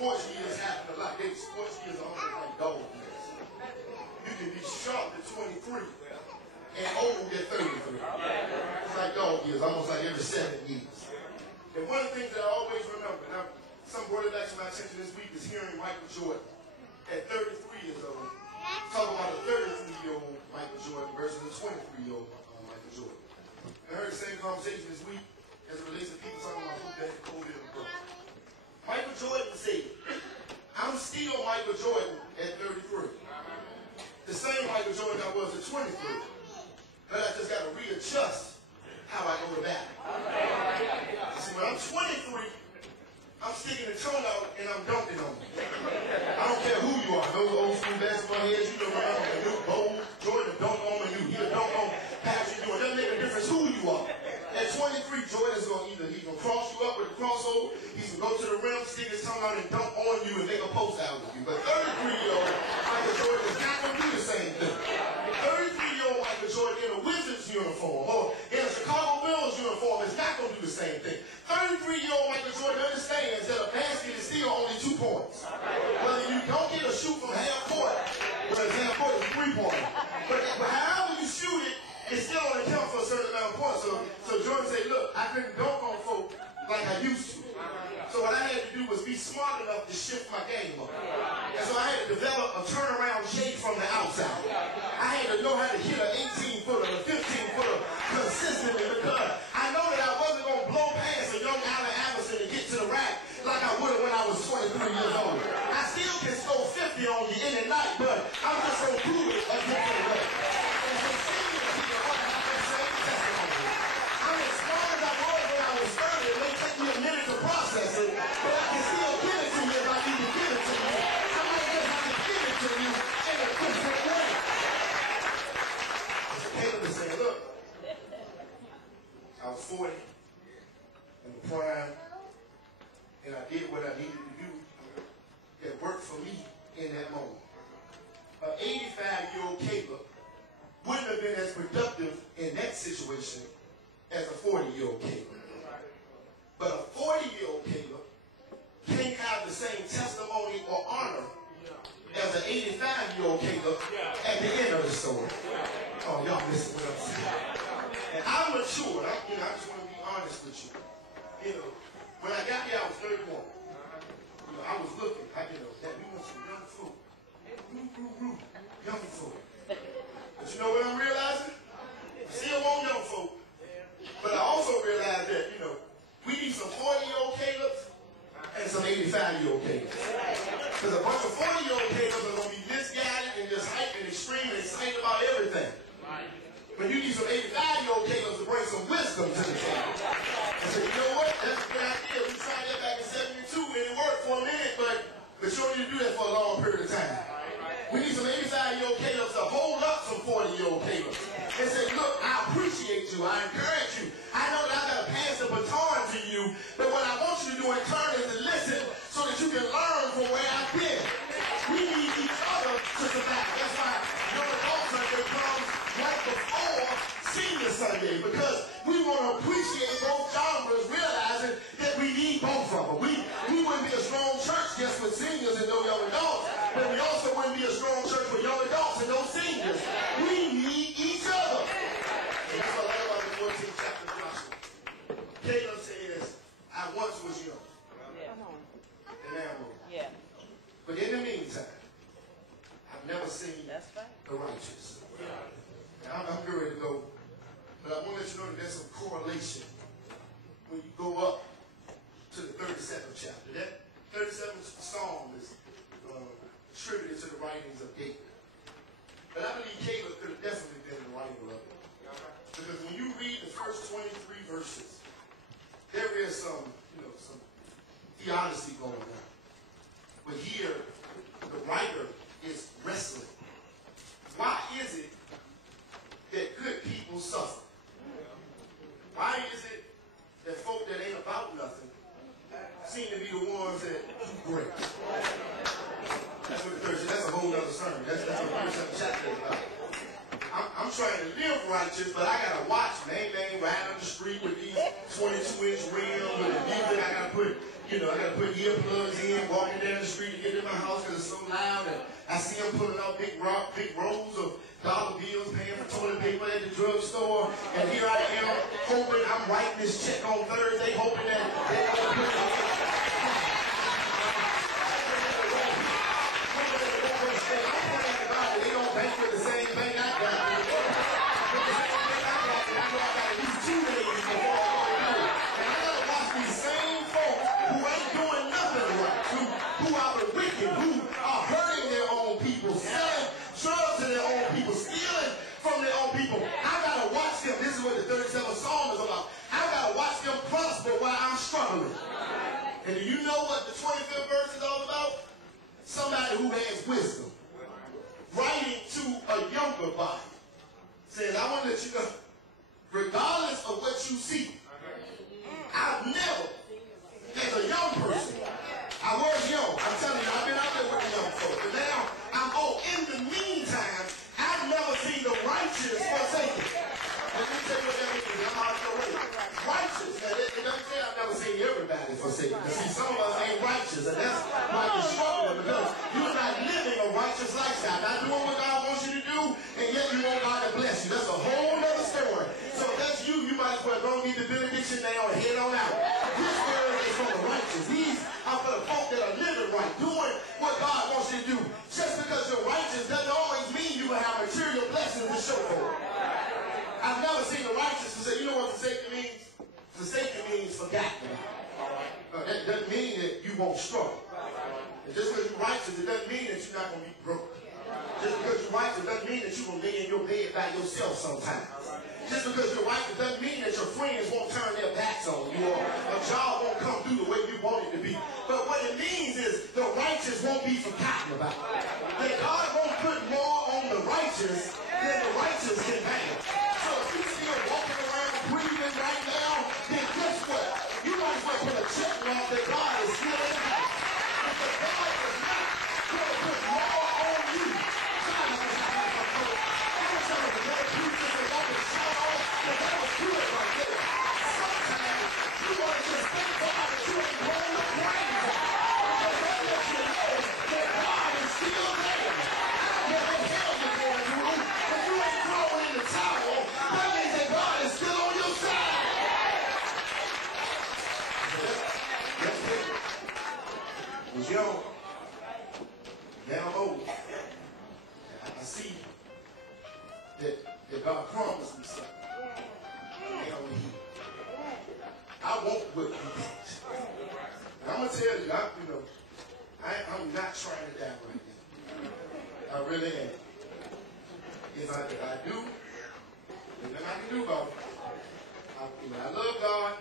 sports years happen a lot. Sports years are almost like dog years. You can be sharp at 23 and old at 33. It's like dog years, almost like every 7 years. And one of the things that I always remember, now some brought it back to my attention this week, is hearing Michael Jordan at 33 years old talking about a 33-year-old Michael Jordan versus a 23-year-old Michael Jordan. I heard the same conversation this week as it relates to people talking about who that COVID and broke. Michael Jordan said, I'm still Michael Jordan at 33. The same Michael Jordan I was at 23. But I just got to readjust how I go to battle. See, when I'm 23, I'm sticking the tone out and I'm dunking on you. I don't care who you are. Those old school basketball heads, you know, Luke Bowl, Jordan dunk on you. He'll dunk on Patrick Ewing. It doesn't make a difference who you are. At 23, Jordan's going to he's going to cross you up with a crossover, he's going to go to the rim, stick his tongue out and dunk on you and make a post out of you. But 33-year-old Michael Jordan is not going to do the same thing. 33-year-old Michael Jordan in a Wizards uniform or in a Chicago Bulls uniform is not going to do the same thing. 33-year-old Michael Jordan understands that a basket is still only 2 points. Whether you don't get a shoot from half court, whereas half court is 3-point. But however you shoot it, it still only counts for a certain amount of points. So Jordan said, look, I couldn't dunk on folk like I used to. So what I had to do was be smart enough to shift my game up. And so I had to develop a turnaround shake from the outside. I had to know how to hit an 18-footer, a 15-footer consistently because I know that I wasn't going to blow past a young Allen Iverson to get to the rack like I would have when I was 23 years old. I still can score 50 on you in the night, but I'm just going to prove it a different way. And so seniors here ought to have that same testimony. I'm as smart as I was when I was 30. It may take me a minute to process it, but I can still give it to you if I need to give it to you. I might just have to give it to you in a different way. So Caleb is saying, look, I was 40 in the prime, and I did what I needed to do that worked for me in that moment. An 85-year-old Caleb wouldn't have been as productive in that situation as a 40-year-old Caleb. But a 40-year-old Caleb can't have the same testimony or honor as an 85-year-old Caleb at the end of the story. Oh, y'all listen to what I'm saying. And I'm mature. I just want to be honest with you. When I got here, I was 31. I was looking. That we want some young food. Young food. But you know what I'm realizing? I still want young folk. But I also realized that, we need some 40-year-old Calebs and some 85-year-old Calebs. Because a bunch of 40-year-old Calebs are going to be misguided and just hyped and extreme and excited about everything. But you need some 85-year-old Calebs to bring some wisdom to the table. And say, you know what? That's a good idea. We tried that back in 72 and it worked for a minute, but you don't need to do that for a long period of time. We need some 85-year-old Calebs to hold up some 40-year-old Calebs and say, look, I appreciate you. I encourage you. I know that I got to pass the baton to you, but what I want you to do in turn is to listen so that you can learn from where I've been. We need each other to survive. That's why Young Adult Sunday comes right before Senior Sunday, because we want to appreciate both genres, realizing that we need both of them. We wouldn't be a strong church just with seniors and no young adults, but we also wouldn't be a strong church with young adults and no seniors. We need each other. And that's what I like about the 14th chapter of Joshua. Caleb says, I once was young. And now I'm old. Yeah. But in the meantime, I've never seen the righteous. Now I'm getting ready to go, but I want to let you know that there's some correlation when you go up to the 37th chapter. That 37th Psalm is attributed to the writings of David. But I believe Caleb could have definitely been the writer of it. Because when you read the first 23 verses, there is some theodicy going on. But here, the writer is wrestling. Why is it that good people suffer? Why is it that folk that ain't about nothing seem to be the ones that do great? That's what that's a whole other sermon. That's what the 37th chapter is about. I'm trying to live righteous, but I gotta watch Bang Bang ride on the street with these 22-inch rims with the music. I gotta put You know, I got to put earplugs in, walking down the street to get in my house because it's so loud. And I see them pulling out big rolls of dollar bills, paying for toilet paper at the drugstore. And here I am, hoping I'm writing this check on Thursday, hoping that they're going to put it on. They don't bank with the same bank I got. With the same bank I got, and I know I got at least 2 days before I go to do it. And I got to watch these same folks who ain't doing nothing right, who are the wicked, who are hurting their own people, selling drugs to their own people, stealing from their own people. I got to watch them. This is what the 37th Psalm is about. I got to watch them prosper while I'm struggling. And do you know what the 25th verse is all about? Somebody who has wisdom. Writing to a younger body, says, I want to let you know, regardless of what you see, I've never, as a young person, I was young, I'm telling you, I've been out there with the young folks, but now I'm old. In the meantime, I've never seen the righteous forsaken. Let me tell you what that means. I'm out your way. Righteous. Now, it doesn't say I've never seen everybody forsaken. You see, some of us ain't righteous, and that's why you're struggling, because you're not living a righteous lifestyle. Not doing what God wants you to do, and yet you want God to bless you. That's a whole other story. So if that's you, you might as well go need the benediction now and head on out. This word is for the righteous. These are for the folk that are living right, doing what God wants you to do. Just because you're righteous doesn't always mean you will have material blessings to show for it. I've never seen the righteous who say, you know what forsaken means? Forsaken means forgotten. That doesn't mean that you won't struggle. And just because you're righteous, it doesn't mean that you're not going to be broke. Just because you're righteous doesn't mean that you're going to lay in your bed by yourself sometimes. Just because you're righteous doesn't mean that your friends won't turn their backs on you or a job won't come through the way you want it to be. But what it means is the righteous won't be forgotten about. That God won't put more on the righteous than the righteous can bear. So if you're still walking around breathing right now, then guess what? You might as well put a check mark that God is still in the house. Because God is not going to put more on you. God is not going to put more. I'm telling you, the preachers are going to shout off, but that was good right there. Sometimes you want to just thank God that you ain't blowing the brains out. Because that lets you know that God is still there. I don't care what hell you're going through. If you ain't throwing in the towel, that means that God is still on your side. That's it. I was young. Now I'm old. I see that God promised me something. Now I'm here. I want what you want. And I'm going to tell you, I'm not trying to die right now. I really am. If I do, there's nothing I can do about it. I love God.